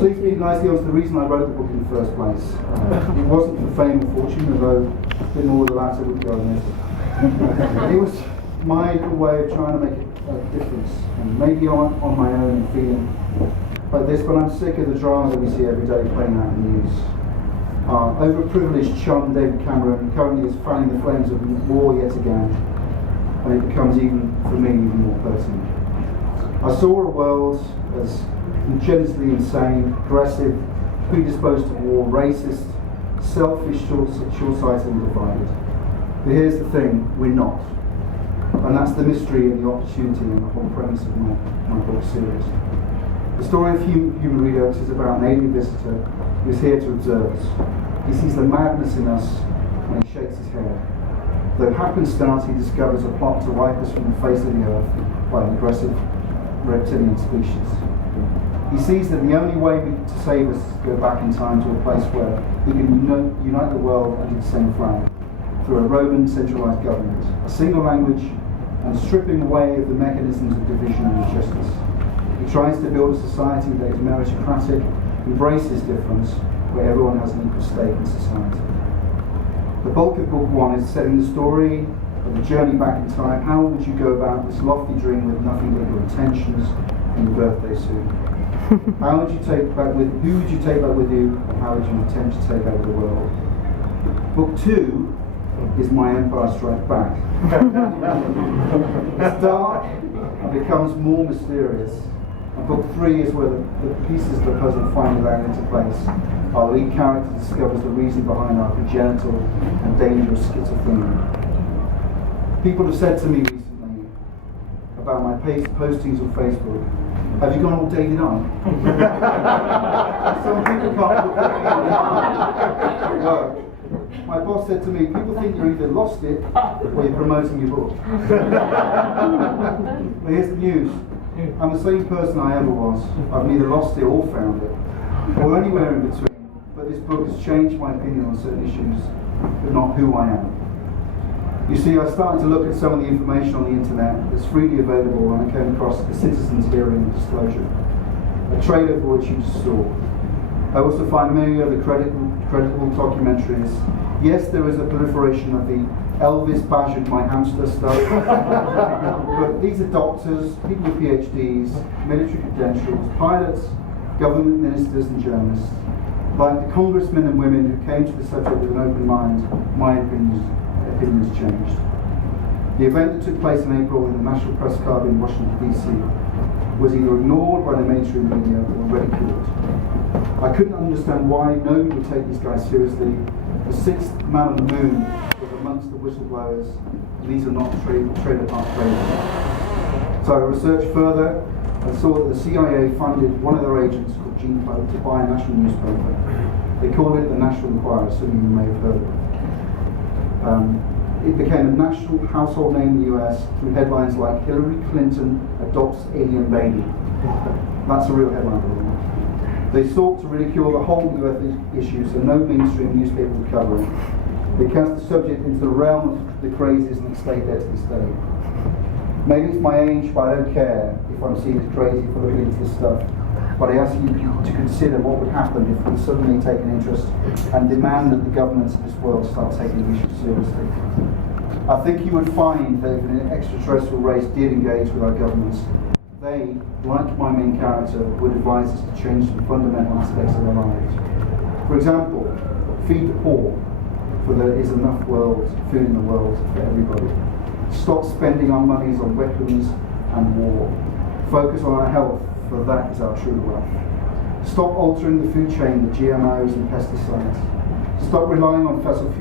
Leads me nicely on to the reason I wrote the book in the first place. It wasn't for fame or fortune, although a bit more of the latter would go amiss. It was my way of trying to make a difference, and maybe on my own and feeling like this, but I'm sick of the drama that we see every day playing out in the news. Overprivileged chum David Cameron currently is fanning the flames of war yet again, and it becomes even, for me, even more personal. I saw a world as ingeniously insane, aggressive, predisposed to war, racist, selfish, short-sighted and divided. But here's the thing, we're not. And that's the mystery and the opportunity and the whole premise of my book series. The story of HUMANredux is about an alien visitor who is here to observe us. He sees the madness in us when he shakes his head. Though happenstance, he discovers a plot to wipe us from the face of the earth by an aggressive reptilian species. He sees that the only way to save us is to go back in time to a place where he can unite the world under the same flag, through a Roman centralized government, a single language, and stripping away of the mechanisms of division and injustice. He tries to build a society that is meritocratic, embraces difference, where everyone has an equal stake in society. The bulk of book one is setting the story of the journey back in time. How would you go about this lofty dream with nothing but your intentions and your birthday suit? How would you take back with? Who would you take back with you, and how would you intend to take over the world? Book two is my Empire Strikes Back. It's dark and becomes more mysterious. And book three is where the pieces of the puzzle finally land into place. Our lead character discovers the reason behind our congenital and dangerous schizophrenia. People have said to me recently about my postings on Facebook, have you gone all dated on? Some people can't put that in work. My boss said to me, people think you either lost it or you're promoting your book. But here's the news. I'm the same person I ever was. I've neither lost it or found it, or anywhere in between. But this book has changed my opinion on certain issues, but not who I am. You see, I started to look at some of the information on the internet that's freely available, and I came across the Citizens Hearing and Disclosure, a trailer for which you just saw. I also find many other credible documentaries. Yes, there is a proliferation of the Elvis badgered my hamster stuff, but these are doctors, people with PhDs, military credentials, pilots, government ministers and journalists. Like the congressmen and women who came to the subject with an open mind, my opinions changed. The event that took place in April in the National Press Club in Washington, D.C. was either ignored by the mainstream media or ridiculed. I couldn't understand why nobody would take these guys seriously. The sixth man on the moon was amongst the whistleblowers. These are not trailer park trailers. So I researched further and saw that the CIA funded one of their agents called Gene Pope to buy a national newspaper. They called it the National Enquirer, some of you may have heard of it. It became a national household name in the US through headlines like Hillary Clinton adopts alien baby. That's a real headline. They sought to ridicule the whole US issue, so no mainstream newspaper would cover it. They cast the subject into the realm of the crazies and it stayed there to this day. Maybe it's my age, but I don't care if I'm seen as crazy for looking into this stuff. But I ask you to consider what would happen if we suddenly take an interest and demand that the governments of this world start taking the issue seriously. I think you would find that if an extraterrestrial race did engage with our governments, they, like my main character, would advise us to change some fundamental aspects of our lives. For example, feed the poor, for there is enough food in the world for everybody. Stop spending our monies on weapons and war. Focus on our health, for that is our true wealth. Stop altering the food chain with GMOs and pesticides. Stop relying on fossil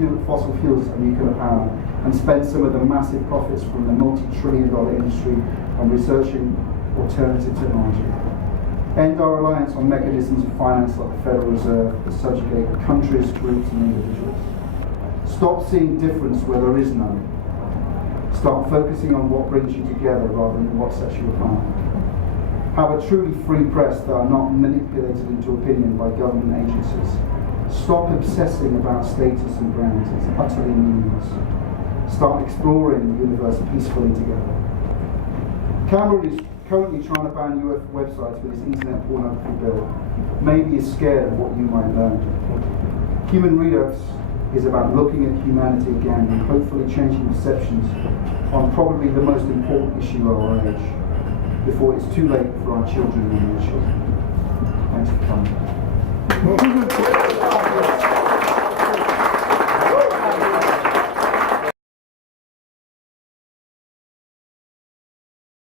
fuels and nuclear power, and spend some of the massive profits from the multi-trillion-dollar industry on researching alternative technology. End our reliance on mechanisms of finance like the Federal Reserve that subjugate countries, groups and individuals. Stop seeing difference where there is none. Start focusing on what brings you together rather than what sets you apart. Have a truly free press that are not manipulated into opinion by government agencies. Stop obsessing about status and brands. It's utterly meaningless. Start exploring the universe peacefully together. currently trying to ban UF websites with this internet pornography bill maybe is scared of what you might learn. HUMANredux is about looking at humanity again and hopefully changing perceptions on probably the most important issue of our age, before it's too late for our children and their children. Thanks for coming.